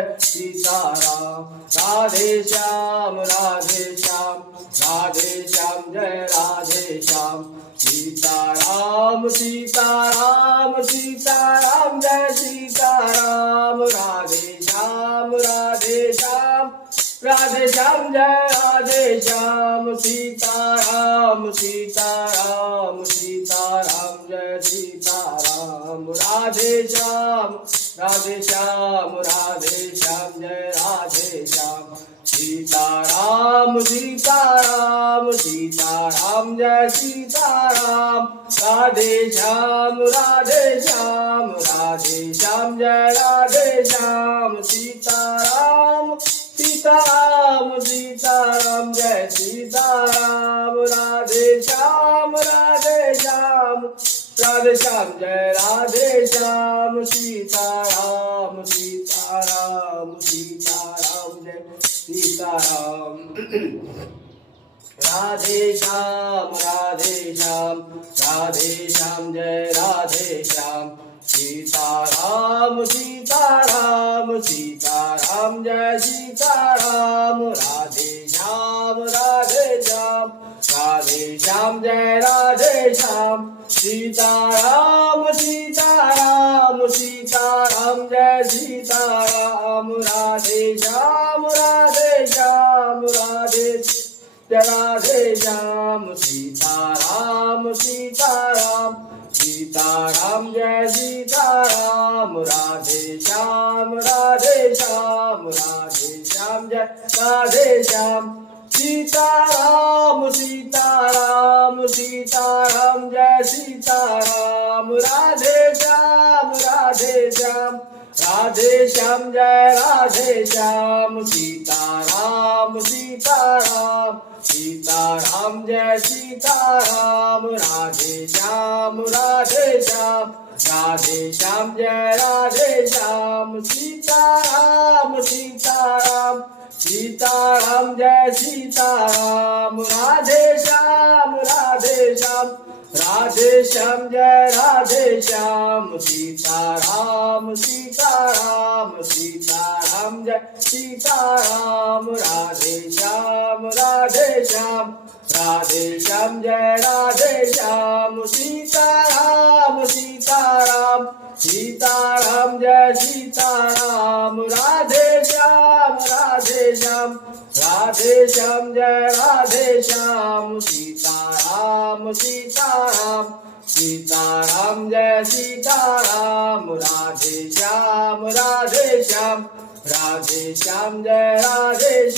Jai Sitaram. Radhe Shyam Radhe Shyam Radhe Shyam Jai Radhe Shyam. Sitaram Sitaram Sitaram Jai Sitaram. Radhe Shyam Radhe Shyam Radhe Shyam Jai Radhe Shyam. Sitaram Sitaram Sitaram Jai Sitaram. Radhe Shyam Radhe Shyam Radhe Shyam Jai Radhe Shyam. Sitaram Sitaram Sitaram Jai Sitaram. Radhe Shyam Radhe Shyam Radhe Shyam Jai Radhe Shyam. Sitaram Sitaram Sitaram Jai Sitaram. Radhe Shyam Radhe Shyam Radhe Shyam Jai Radhe Shyam. Sitaram Sitaram Sitaram Jai Sitaram. Radhe Shyam Radhe Shyam Radhe Shyam Jai Radhe Shyam. Sitaram Sitaram Sitaram Jai Sitaram. Radhe Shyam Radhe Shyam Radhe Shyam Jai Radhe Shyam. Sitaram Sitaram Sitaram Jai Sitaram. Radhe Shyam Radhe Shyam Radhe Radhe Shyam. Sitaram Sitaram Sitaram Jai Sitaram. Radhe Shyam Radhe Shyam Radhe Shyam Jai Radhe Shyam. Sitaram Sitaram Sitaram Jai Sitaram. Radhe Shyam Radhe Shyam Radhe Shyam Jai Radhe Shyam. Sitaram Sitaram Sitaram Jai Sitaram. Radhe Shyam Radhe Shyam Radhe Shyam Jai Radhe Shyam. Sitaram Sitaram Sitaram Jai Sitaram. Radhe Shyam Radhe Shyam Radhe Shyam Jai Radhe Shyam. Sitaram Sitaram Sitaram Jai Sitaram. Radhe Shyam Radhe Shyam Radhe Shyam Jai Radhe Shyam. Sitaram Sitaram Sitaram Jai Sitaram. Radhe Shyam Radhe Shyam Radhe Shyam Jai Radhe Shyam. Sitaram Sitaram Sitaram Jai Sitaram. Radhe Shyam Radhe Shyam Radhe Shyam Jai Radhe Shyam.